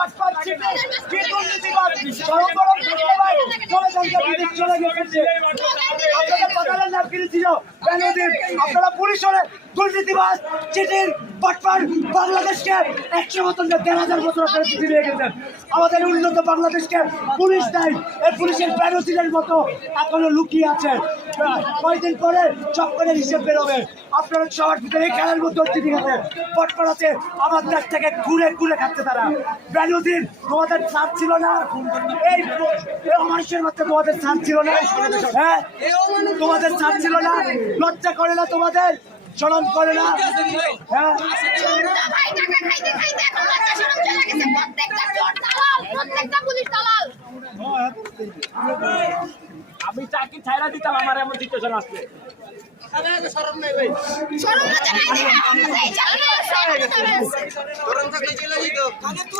পাটপাট চিঠি কি দুর্নীতিবাদ চরম গরম ধন্যবাদ চলে যান বিদেশ চলে গেছে আপনাদের বাজারের নাম কিনেছিল বেনজির আপনারা পুলিশ হলে দুর্নীতিবাদ চিঠির পাটপাট বাংলাদেশকে 100 বছর 1000 বছর আপনারা চিঠি নিয়ে গেছেন আমাদের উন্নত বাংলাদেশকে পুলিশ নাই এই পুলিশের বেনজিরের মতো এখনো লুকিয়ে আছে কয়েকদিন পরে চক্করের হিসেব বেরোবে আপনারা সবার ভিতরে এই খেলার মধ্যে চিঠি খাচ্ছে পটপট আছে আমার দেশ থেকে ঘুরে ঘুরে খাচ্ছে তারা বেনজির তোমাদের ছাড় ছিল না এই মানুষের মধ্যে তোমাদের ছাড় ছিল না হ্যাঁ তোমাদের ছাড় ছিল না লজ্জা করে না তোমাদের শরম করে না হ্যাঁ আমি চাকরি ছাইরা দিতাম আমার এমন সিচুয়েশন আসছে শরম নাই ভাই শরম না জানাই